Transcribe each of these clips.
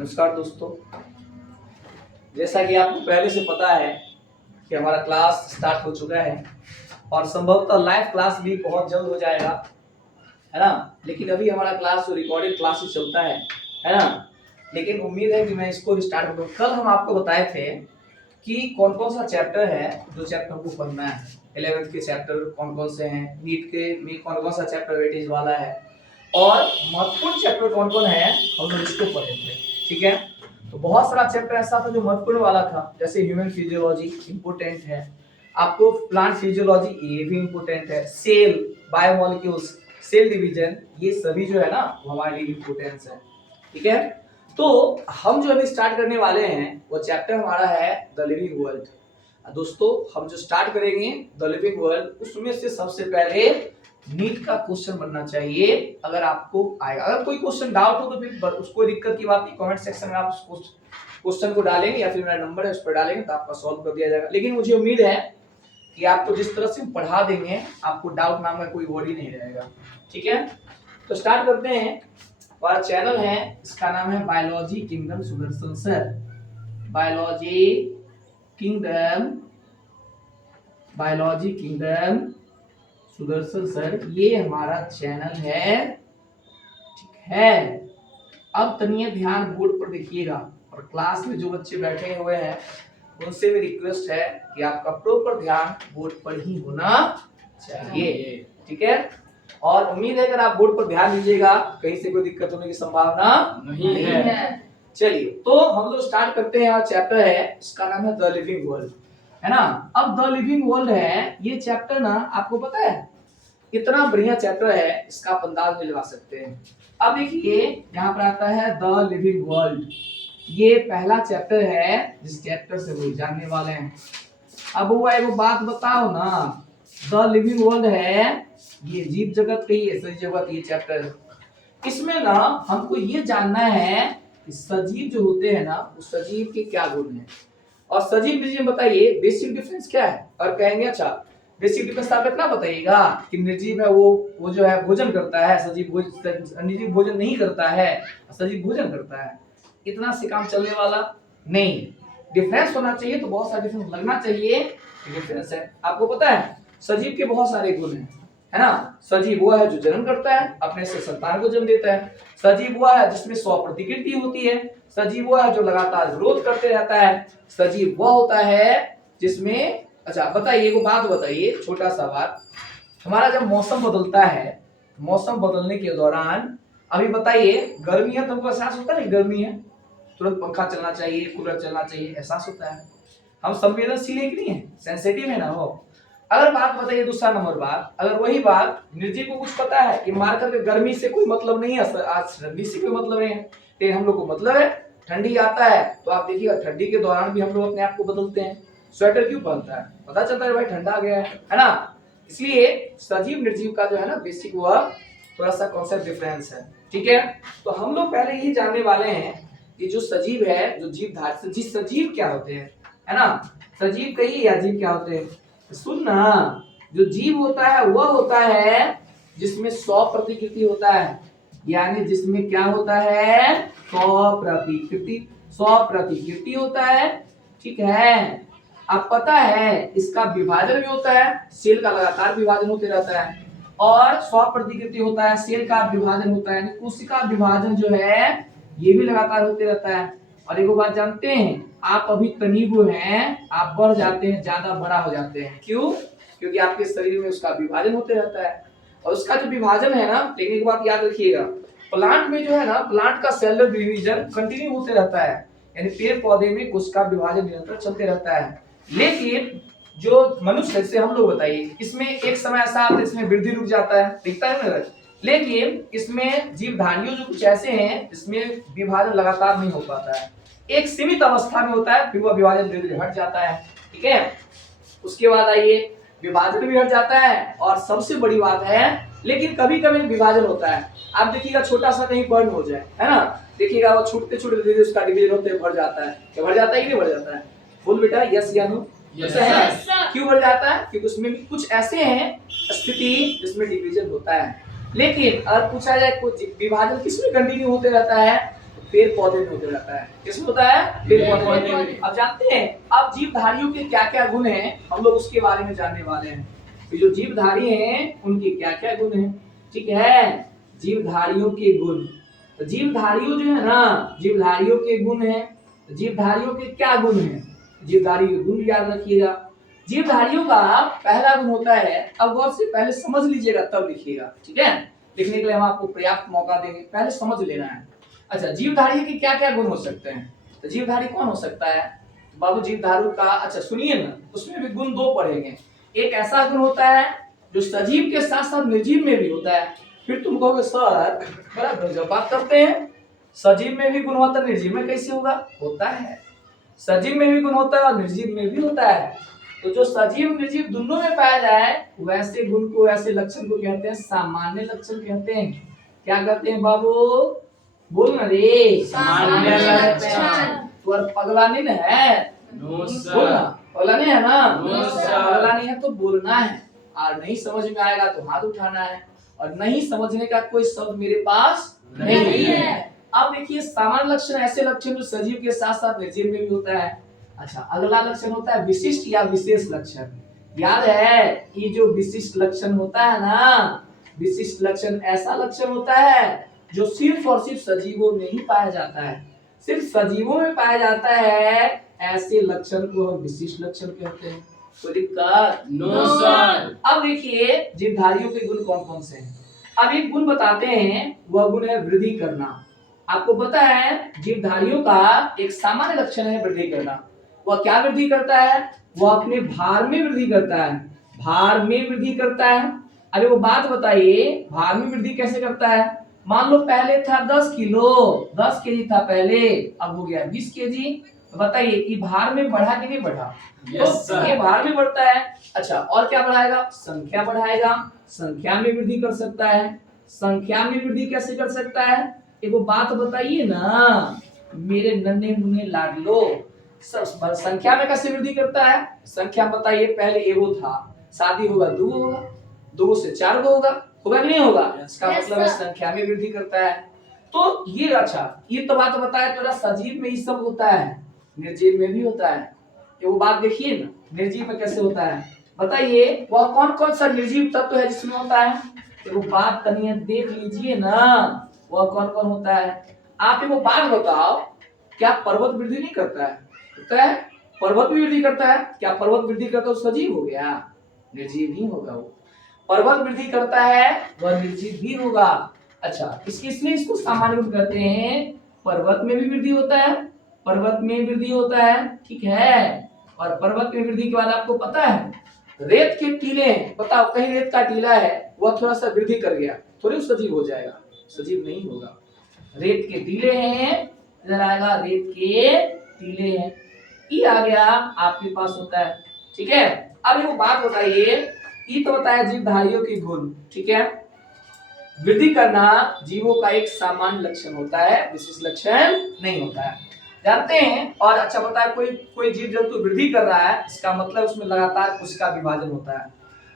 नमस्कार दोस्तों, जैसा कि आपको पहले से पता है कि हमारा क्लास स्टार्ट हो चुका है और संभवतः लाइव क्लास भी बहुत जल्द हो जाएगा, है ना। लेकिन अभी हमारा क्लास जो रिकॉर्डेड क्लासेस चलता है ना। लेकिन उम्मीद है कि मैं इसको भी स्टार्ट करूँ। कल हम आपको बताए थे कि कौन कौन सा चैप्टर है जो चैप्टर हमको पढ़ना है। 11th के चैप्टर कौन कौन से हैं, नीट के में कौन कौन सा चैप्टर वेटेज वाला है और महत्वपूर्ण चैप्टर कौन कौन है, हम लोग इसको पढ़े थे। ठीक है, तो बहुत सारा चैप्टर ऐसा था जो महत्वपूर्ण वाला था, जैसे ह्यूमन फिजियोलॉजी इंपोर्टेंट है आपको, प्लांट फिजियोलॉजी ये भी इंपोर्टेंट है, सेल, बायोमोलिक्यूल्स, सेल डिवीजन, ये सभी जो है ना वो हमारे लिए इंपोर्टेंस है। ठीक है, तो हम जो अभी स्टार्ट करने वाले हैं वो चैप्टर हमारा है द लिविंग वर्ल्ड। दोस्तों हम जो स्टार्ट करेंगे द लिविंग वर्ल्ड, उसमें से सबसे पहले नीट का क्वेश्चन बनना चाहिए। अगर आपको आएगा, अगर कोई क्वेश्चन डाउट हो तो फिर उसको दिक्कत की बात नहीं, कमेंट सेक्शन में आप उस क्वेश्चन को डालेंगे या फिर मेरा नंबर है उस पर डालेंगे तो आपका सॉल्व कर दिया जाएगा। लेकिन मुझे उम्मीद है कि आपको जिस तरह से पढ़ा देंगे आपको डाउट नाम का कोई वर्ड ही नहीं रहेगा। ठीक है, तो स्टार्ट करते हैं। हमारा चैनल है, इसका नाम है biology kingdom Sudarshan sir. Biology kingdom Sudarshan sir, ये हमारा चैनल है। ठीक है, अब तनिए ध्यान बोर्ड पर देखिएगा और क्लास में जो बच्चे बैठे हुए हैं उनसे भी रिक्वेस्ट है कि आपका प्रॉपर ध्यान बोर्ड पर ही होना चाहिए। ठीक है, और उम्मीद है अगर आप बोर्ड पर ध्यान दीजिएगा कहीं से कोई दिक्कत होने की संभावना नहीं है। चलिए, तो हम लोग स्टार्ट करते हैं। चैप्टर है, इसका नाम है द लिविंग वर्ल्ड, है ना। अब द लिविंग वर्ल्ड है, ये चैप्टर ना आपको पता है इतना बढ़िया चैप्टर है, इसका आप अंदाज नहीं लगा सकते हैं। अब देखिए यहाँ पर आता है द लिविंग वर्ल्ड, ये पहला चैप्टर है जिस चैप्टर से वो जानने वाले हैं। अब वो एक बात बताओ ना, द लिविंग वर्ल्ड है ये जीव जगत की सजीव जगत, ये चैप्टर इसमें ना हमको ये जानना है कि सजीव जो होते हैं ना वो सजीव के क्या गुण हैं और सजीव निर्जीव बताइए बेसिक डिफरेंस क्या है। और कहेंगे अच्छा बेसिक डिफरेंस आप इतना बताइएगा कि निर्जीव है वो जो है भोजन करता है, निर्जीव भोजन नहीं करता है, सजीव भोजन करता है। इतना से काम चलने वाला नहीं, डिफरेंस होना चाहिए, तो बहुत सारा डिफरेंस लगना चाहिए। डिफरेंस है, आपको पता है सजीव के बहुत सारे गुण हैं, है ना। सजीव वो है जो जन्म करता है, अपने से संतान को जन्म देता है। सजीव वो है जिसमें 100 प्रतिकृति होती है। सजीव वो है जो लगातार ग्रोथ करते रहता है। सजीव वो होता है जिसमें, अच्छा बताइए एक बात बताइए, छोटा सा बात, हमारा जब मौसम बदलता है, मौसम बदलने के दौरान अभी बताइए गर्मी है तो हमको एहसास होता है गर्मी है, तुरंत पंखा चलना चाहिए, कूलर चलना चाहिए, एहसास होता है। हम संवेदनशील है कि नहीं है, सेंसिटिव है ना वो। अगर बात बताइए दूसरा नंबर बात, अगर वही बात निर्जीव को कुछ पता है कि मार्कर के गर्मी से कोई मतलब नहीं है, आज ठंडी से कोई मतलब नहीं है, लेकिन हम लोग को मतलब है ठंडी आता है तो आप देखिएगा ठंडी के दौरान भी हम लोग अपने आप को बदलते हैं। स्वेटर क्यों पहनता है, पता चलता है भाई ठंडा आ गया है ना। इसलिए सजीव निर्जीव का जो है ना बेसिक वह थोड़ा सा कॉन्सेप्ट डिफरेंस है। ठीक है, तो हम लोग पहले यही जानने वाले हैं कि जो सजीव है, जो जीव धारी, जी सजीव क्या होते हैं, है ना। सजीव कहिए या जीव क्या होते हैं, सुन ना, जो जीव होता है वह होता है जिसमें 100 प्रतिकृति होता है, यानी जिसमें क्या होता है 100 प्रतिकृति होता है। ठीक है, आप पता है इसका विभाजन भी होता है, सेल का लगातार विभाजन होते रहता है और 100 प्रतिकृति होता है, सेल का विभाजन होता है, कोशिका विभाजन जो है ये भी लगातार होते रहता है। और एक बात जानते हैं, आप अभी तनीबु हैं, आप बढ़ जाते हैं, ज्यादा बड़ा हो जाते हैं, क्यों? क्योंकि आपके शरीर में उसका विभाजन होते रहता है और उसका जो विभाजन है ना, लेकिन एक बात याद रखिएगा, प्लांट में जो है ना, प्लांट का सेलुलर डिवीजन कंटिन्यू होते रहता है, यानी पेड़ पौधे में कोशिका विभाजन निरंतर चलते रहता है। लेकिन जो मनुष्य से हम लोग बताइए, इसमें एक समय ऐसा आता है इसमें वृद्धि रुक जाता है, दिखता है ना। लेकिन इसमें जीवधारियों जो कुछ ऐसे हैं जिसमें विभाजन लगातार नहीं हो पाता है, एक सीमित अवस्था में होता है, फिर वह विभाजन धीरे धीरे हट जाता है। ठीक है, उसके बाद आइए विभाजन भी हट जाता है और सबसे बड़ी बात है, लेकिन कभी कभी विभाजन होता है। आप देखिएगा छोटा सा कहीं बर्न हो जाए, है ना, देखिएगा वो छूटते छूटते धीरे उसका डिवीजन होते भर जाता है। क्या भर जाता है कि नहीं भर जाता है? बोल बेटा यस या नो। क्यों भर जाता है? क्योंकि उसमें भी कुछ ऐसे हैं स्थिति जिसमें डिवीजन होता है। लेकिन अगर पूछा जाए कुछ विभाजन किसमें कंटिन्यू होते रहता है, पेड़ पौधे में होते रहता है। किसमें होता है? पेड़ पौधे में। अब जानते हैं अब जीवधारियों के क्या क्या गुण हैं, हम लोग उसके बारे में जानने वाले हैं। तो जो जीवधारी हैं उनके क्या क्या गुण हैं, ठीक है, जीवधारियों के गुण। तो जीवधारियों जो है ना, जीवधारियों के गुण हैं। जीवधारियों के क्या गुण हैं? जीवधारी के गुण याद रखिएगा। जीवधारियों का पहला गुण होता है, अब गौर से पहले समझ लीजिएगा तब लिखिएगा, ठीक है, लिखने के लिए हम आपको पर्याप्त मौका देंगे, पहले समझ लेना है। अच्छा, जीवधारी के क्या क्या गुण हो सकते हैं? तो जीवधारी कौन हो सकता है बाबू? जीवधारू का, अच्छा सुनिए ना, उसमें भी गुण दो पढ़ेंगे। एक ऐसा गुण होता है जो सजीव के साथ साथ निर्जीव में भी होता है। फिर तुम कहोगे सर बड़ा गजब बात करते हैं, सजीव में भी गुण होता है, निर्जीव में कैसे होगा? होता है, सजीव में भी गुण होता है और निर्जीव में भी होता है। तो जो सजीव निर्जीव दोनों में पाया जाए वैसे गुण को, वैसे लक्षण को कहते हैं सामान्य लक्षण कहते हैं। क्या कहते हैं बाबू? बोल ना रे। सामान्य लक्षण। तो पगला नहीं ना है? No sir. बोलना पगला नहीं है ना? No sir. पगला नहीं है तो बोलना है, और नहीं समझ में आएगा तो हाथ उठाना है, और नहीं समझने का कोई शब्द मेरे पास नहीं है। अब देखिए सामान्य लक्षण ऐसे लक्षण जो सजीव के साथ साथ निर्जीव में भी होता है। अच्छा, अगला लक्षण होता है विशिष्ट या विशेष लक्षण। याद है कि जो विशिष्ट लक्षण होता है ना, विशिष्ट लक्षण ऐसा लक्षण होता है जो सिर्फ और सिर्फ सजीवों में ही पाया जाता है, सिर्फ सजीवों में पाया जाता है, ऐसे लक्षण को हम विशिष्ट लक्षण कहते हैं। कोई दिक्कत? No sir. अब देखिए जीवधारियों के गुण कौन कौन से हैं। अब एक गुण बताते हैं, वह गुण है वृद्धि करना। आपको पता है जीवधारियों का एक सामान्य लक्षण है वृद्धि करना। वह क्या वृद्धि करता है? वह अपने भार में वृद्धि करता है, भार में वृद्धि करता है। अरे वो बात बताइए, भार में वृद्धि कैसे करता है? मान लो पहले था 10 किलो, 10 केजी था पहले, अब हो गया 20 केजी। तो बताइए कि भार में बढ़ा कि नहीं बढ़ा? तो ये भार में बढ़ता है। अच्छा, और क्या बढ़ाएगा? संख्या बढ़ाएगा, संख्या में वृद्धि कर सकता है। संख्या में वृद्धि कैसे कर सकता है? एक बात बताइए ना मेरे नन्हे मुन्ने लाडलो, संख्या में कैसे वृद्धि करता है? संख्या बताइए, पहले एगो था, शादी होगा दो होगा, दो से 4 गो होगा, होगा कि नहीं होगा? इसका मतलब है संख्या में वृद्धि करता है। तो ये, अच्छा ये तो बात बताया, तो सजीव में ही सब होता है, निर्जीव में भी होता है। वो बात देखिए ना, निर्जीव में कैसे होता है बताइए? वह कौन कौन सा निर्जीव तत्व है जिसमें होता है? वो बात तनिए देख लीजिए ना, वह कौन कौन होता है। आप वो बात बताओ, क्या पर्वत वृद्धि नहीं करता है? होता है, पर्वत भी वृद्धि करता है। क्या पर्वत वृद्धि करता है तो सजीव हो गया? निर्जीव नहीं होगा वो। पर्वत वृद्धि करता है वह निर्जीव भी होगा। अच्छा, इसलिए इसको सामान्य गुण कहते हैं। पर्वत में भी वृद्धि होता है, पर्वत में वृद्धि होता है, ठीक है। और पर्वत में वृद्धि के बाद आपको पता है रेत के टीले, बताओ कहीं रेत का टीला है, वह थोड़ा सा वृद्धि कर गया, थोड़ी सजीव हो जाएगा? सजीव नहीं होगा। रेत के टीले हैं, इधर आएगा रेत के टीले हैं, ये आ गया आपके पास होता है, ठीक है। अब एक बात बताइए, ये तो बताया जीवधारियों के गुण, ठीक है। वृद्धि करना जीवों का एक सामान्य लक्षण होता है, विशेष लक्षण नहीं होता है, जानते हैं। और अच्छा बताया, कोई जीव जंतु वृद्धि कर रहा है, इसका मतलब उसमें लगातार कोशिका विभाजन होता है।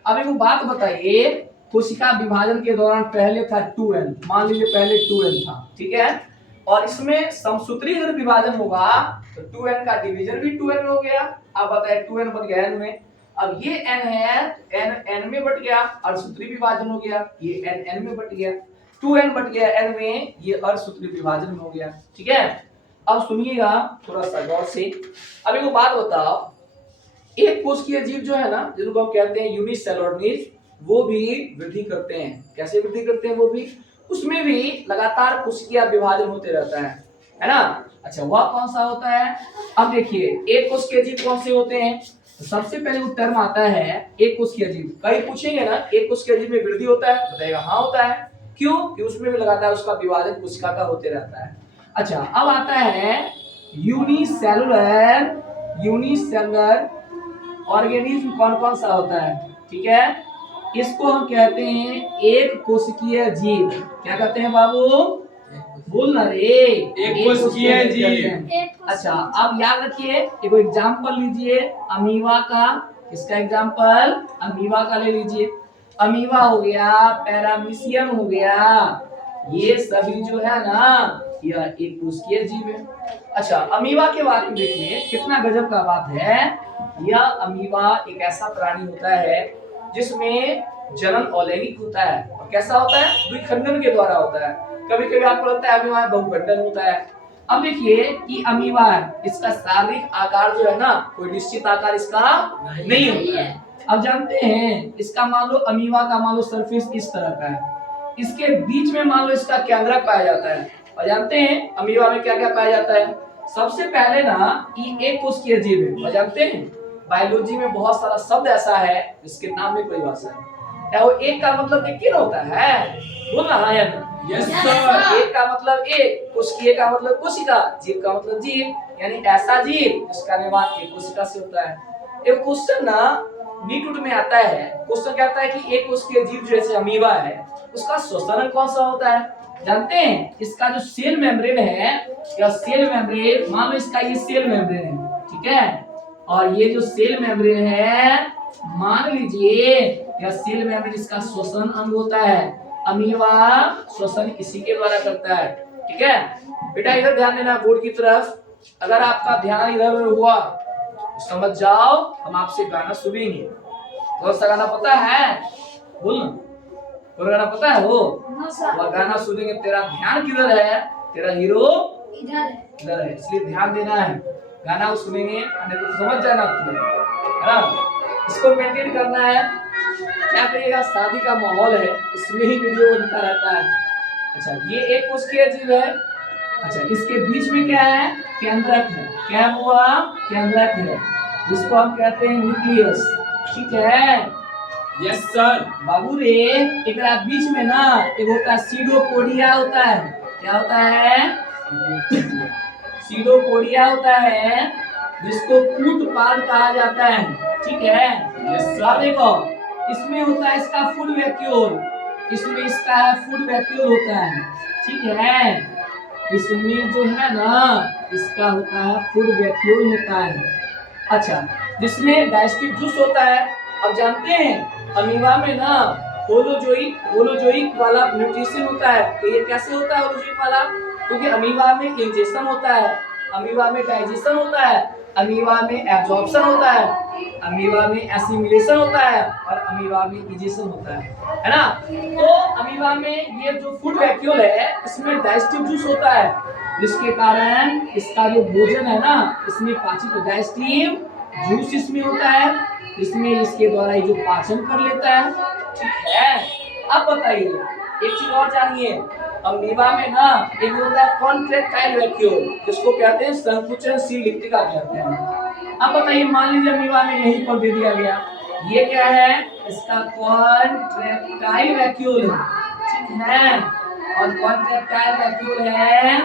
अब एक बात बताइए, कोशिका विभाजन के दौरान पहले था 2n, मान लीजिए पहले 2n था, ठीक है, और इसमें समसूत्री अगर विभाजन होगा तो 2n का डिवीजन भी 2n हो गया। अब बताए 2n बन गया n में, अब ये n है, n में बट गया, अर्धसूत्री विभाजन हो गया, ये n में बट गया, 2n बट गया n में, ये अर्धसूत्री विभाजन हो गया, ठीक है। अब सुनिएगा थोड़ा सा गौर से। अब एक बात बताओ, एक कोशिकीय जीव जो है ना, जिनको हम कहते हैं यूनिसेलुलर ऑर्गेनिज्म, वो भी वृद्धि करते हैं। कैसे वृद्धि करते हैं? वो भी, उसमें भी लगातार कोशिकीय विभाजन होते रहता है ना। अच्छा, वह कौन सा होता है? अब देखिए एक कोशिकीय जीव कौन से होते हैं? तो सबसे पहले उत्तर में आता है एक कोशिकीय जीव। कई पूछेंगे ना एक कोशिकीय जीव में वृद्धि होता है, बताएगा हाँ होता है। क्यों? कि उसमें भी लगातार उसका विभाजन कोशिका का होते रहता है। अच्छा, अब आता है यूनिसेलुलर ऑर्गेनिज्म कौन कौन सा होता है, ठीक है। इसको हम कहते हैं एक कोशिकीय जीव। क्या कहते हैं बाबू? बोल ना रे। एक कोशिकीय जीव। अच्छा, अब याद रखिए, एक एग्जांपल लीजिए अमीबा का। किसका एग्जांपल? अमीबा का ले लीजिए। अमीबा हो गया, पैरामीशियम हो गया, ये सभी जो है ना, यह एक कोशिकीय जीव है। अच्छा, अमीबा के बारे में देखिए, कितना गजब का बात है। यह अमीबा एक ऐसा प्राणी होता है जिसमें जनन अलैंगिक होता है। और कैसा होता है? द्विखंडन के द्वारा होता है। कभी कभी आपको लगता है अमीबा बहुखंडन होता है। अब देखिए कि अमीबा इसका शारीरिक आकार जो है ना, कोई निश्चित आकार इसका नहीं होता है। अब जानते हैं इसका मान लो अमीबा का मान लो सरफेस इस तरह का है, इसके बीच में मान लो इसका केंद्रक पाया जाता है। और जानते हैं अमीबा में क्या क्या पाया जाता है? सबसे पहले ना ये एक कोशिकीय जीव है। और जानते हैं बायोलॉजी में बहुत सारा शब्द ऐसा है जिसके नाम में परिभाषा है। क्या वो एक का मतलब एक क्या होता है? बोलना हाँ या ना? Yes sir. एक का मतलब एक, कोशिकीय का मतलब कोशिका, जीव का मतलब जीव, यानी ऐसा जीव जिसका निर्माण एक कोशिका से होता है। एक क्वेश्चन ना नीट में आता है, क्वेश्चन क्या आता है कि एक कोशिकीय जीव जैसे अमीबा है उसका श्वसन कौन सा होता है? जानते हैं इसका जो सेल मेम्ब्रेन है, या सेल मेम्ब्रेन, मान लो इसका ये सेल मेम्ब्रेन है, ठीक है, और ये जो सेल मेम्ब्रेन है मान लीजिए यह सेल मेम्ब्रेन इसका श्वसन अंग होता है। अमीबा श्वसन इसी के द्वारा करता है, ठीक है। बेटा इधर ध्यान देना बोर्ड की तरफ, अगर आपका ध्यान इधर हुआ तो समझ जाओ, हम आपसे गाना सुनेंगे। कौन सा गाना पता है? बोलना, कौन गाना पता है? वो गाना सुनेंगे। तेरा ध्यान किधर है? तेरा हीरो इधर है, इसलिए ध्यान देना है। गाना सुनेंगे तो समझ जाना तुम, है ना। इसको मेंटेन करना है। क्या करिएगा, शादी का माहौल है, इसमें ही वीडियो बनता रहता है। अच्छा, ये एक कोशिकीय जीव है। अच्छा, इसके बीच में क्या है? केंद्रक है। क्या हुआ? केंद्रक है, जिसको हम कहते हैं न्यूक्लियस, ठीक है। Yes sir. बाबू रे, एकरा बीच में ना एक होता है सीडोपोडिया होता है। क्या होता है? सीडोपोडिया होता है, जिसको कूटपाद कहा जाता है, ठीक है। यस अब देखो, इसमें होता है इसका फूड वैक्यूल, इसमें इसका फूड वैक्यूल होता है, ठीक है। इसमें जो है ना इसका होता है फूड वैक्यूल होता है। अच्छा, जिसमें डाइजेस्टिव जूस होता है। अब जानते हैं अमीबा में ना होलोजोइक वाला न्यूट्रिशन होता है। तो ये कैसे होता है होलोजोइक वाला? क्योंकि अमीबा में इंजेक्शन होता है, अमीबा में डाइजेशन होता है, अमीबा में एब्जॉर्प्शन होता है, अमीबा में एसिमिलेशन होता है, और अमीबा में इजेशन होता है ना। तो अमीबा में ये जो फूड वैक्यूल है इसमें डाइजेस्टिव जूस होता है, जिसके कारण इसका जो भोजन है ना इसमें पाचित डाइजेस्टिव जूस इसमें होता है, इसमें इसके द्वारा ये जो पाचन कर लेता है, ठीक है। अब बताइए एक चीज और जानिए, अमीबा में ना एक होता है कॉन्ट्रैक्टाइल वैक्यूल, जिसको कहते हैं संकुचनशील लिप्टिका कहते हैं। अब बताइए, मान लीजिए अमीबा में यहीं पर दे दिया गया, ये क्या है? इसका कॉन्ट्रैक्टाइल वैक्यूल है, ठीक है। और कॉन्ट्रैक्टाइल वैक्यूल है,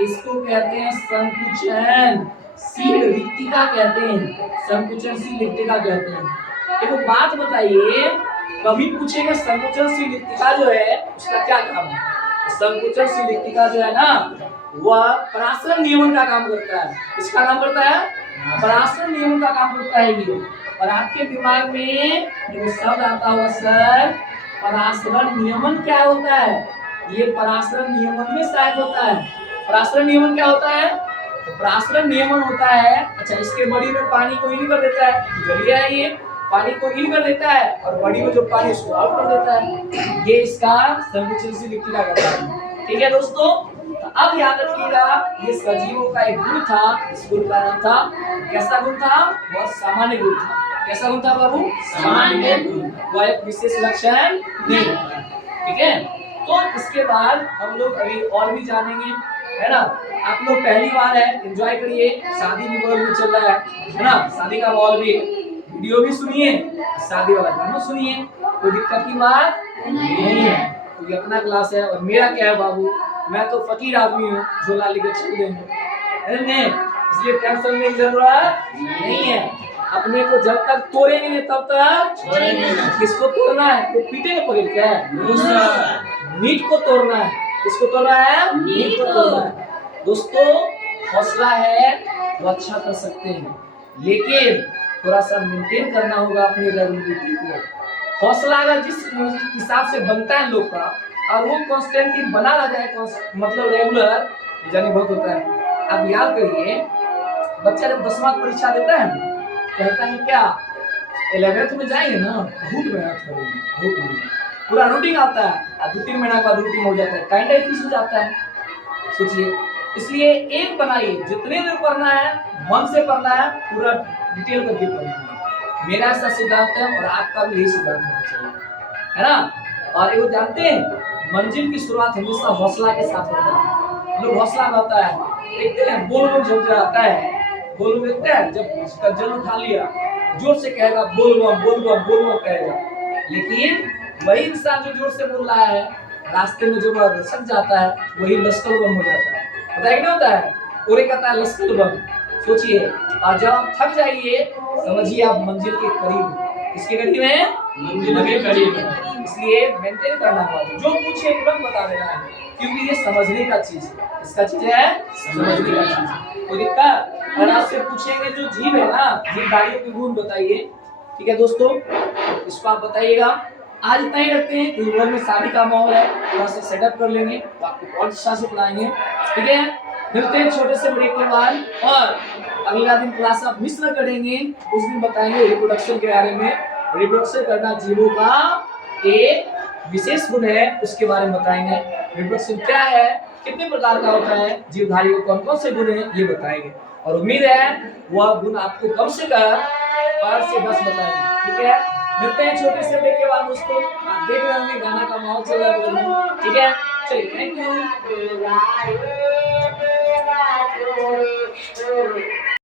इसको कहते हैं संकुचनशील लिप्टिका कहते हैं, संकुचनशील लिप्टिका कहते हैं। एक बात बताइए, कभी पूछेंगे संकुचनशील लिप्टिका जो है उसका क्या काम है? संकुचनशील लिप्टिका जो है ना वह परासरण नियमन का काम करता है। इसका काम करता है, परासरण नियमन का काम करता है ये। और आपके दिमाग में जो शब्द आता होगा सर, परासरण नियमन क्या होता है? ये परासरण नियमन में सहायक होता है। परासरण नियमन क्या होता है? तो परासरण नियमन होता है, अच्छा, इसके बॉडी में पानी को इन कर देता है, जलीय है ये, पानी को इन कर देता है और बॉडी में जो पानी उसको आउट कर देता है। ये इसका संकुचनशील लिप्टिका करता है, ठीक है दोस्तों। तो अब याद रखिएगा, ये सजीवों का एक गुण था, इस गुण का नाम था, कैसा गुण था? बहुत सामान्य गुण था। कैसा गुण था बाबू? सामान्य गुण, वह एक विशेष लक्षण नहीं होता, ठीक है। तो इसके बाद हम लोग अभी और भी जानेंगे, है ना। आप लोग पहली बार है, एंजॉय करिए, शादी भी बगल में चल रहा है ना, शादी का माहौल भी, वीडियो भी सुनिए, शादी वाला गाना सुनिए, कोई दिक्कत की बात नहीं है। तो ये अपना क्लास है, और मेरा क्या है बाबू, मैं तो फकीर आदमी हूँ, झोला लेकर चल देंगे, इसलिए टेंशन लेने की जरूरत नहीं है। अपने को जब तक तोड़ेंगे नहीं तब तक छोड़ेंगे नहीं। किसको तोड़ना है? तो पीटेंगे पकड़ के, नीट को तोड़ना है। किसको तोड़ना है? नीट को तोड़ना है। दोस्तों, हौसला है वो अच्छा कर सकते हैं, लेकिन थोड़ा सा मेंटेन करना होगा अपनी रेगुलरिटी को। हौसला अगर जिस हिसाब से बनता है लोग का, और वो कांस्टेंटली बना रह जाए, मतलब रेगुलर, ये जाने बहुत होता है। आप याद करिए, बच्चा जब 10वां की परीक्षा देता है ना, कहता है क्या 11th में जाएंगे ना, बहुत मेहनत करेंगे, बहुत मेहनत, पूरा रूटीन आता है और 2-3 महीना के बाद रूटीन हो जाता है, काइंड ऑफ हो जाता है। सोचिए, इसलिए एक बनाइए, जितने देर पढ़ना है मन से पढ़ना है, पूरा डिटेल करके पढ़ना है। मेरा ऐसा सिद्धांत है और आपका भी यही सिद्धांत होना चाहिए, है ना। और ये जानते हैं, मंजिल की शुरुआत हमेशा हौसला के साथ होता है। लोग हौसला होता है, देखते हैं बोल बोल जब आता है, बोल देखते हैं जब उसका जल उठा लिया, जोर से कहेगा बोल बम बोल बम बोल बम कहेगा, लेकिन वही इंसान जो जोर से बोल रहा है, रास्ते में जब सक जाता है, वही लश्कर बम हो जाता है। पता है क्या होता है, और एक कहता है लश्कर बम। सोचिए, और जब आप थक जाइए, समझिए आप मंजिल के करीब, किसके करीब है, मंजिल के करीब। इसलिए मेंटेन करना है, जो पूछे तुरंत बता देना है, क्योंकि ये समझने का चीज है। इसका चीज है, समझने का चीज है। कोई दिक्कत? और आपसे पूछेंगे जो जीव है ना, जीव गाड़ियों के गुण बताइए, ठीक है दोस्तों, इसको आप बताइएगा। आज इतना ही रखते हैं, क्योंकि घर में शादी का माहौल है, थोड़ा सा सेटअप कर लेंगे, तो आपको और अच्छा से पढ़ाएंगे, ठीक है। मिलते हैं छोटे से ब्रेक के बाद, और अगला दिन क्लास आप मिस न करेंगे, उस दिन बताएंगे रिप्रोडक्शन के बारे में। रिप्रोडक्शन करना जीवों का एक विशेष गुण है, उसके बारे में बताएंगे। रिप्रोडक्शन क्या है, कितने प्रकार का होता है, जीवधारी को कौन कौन से गुण है, ये बताएंगे। और उम्मीद है वह गुण आपको कम से कम 5 से 10 बताएंगे, ठीक है। मिलते हैं छोटे से ब्रेक के बाद दोस्तों। आप देख रहे होंगे गाना का माहौल चल रहा है बगल में, ठीक है। चलिए, थैंक यू।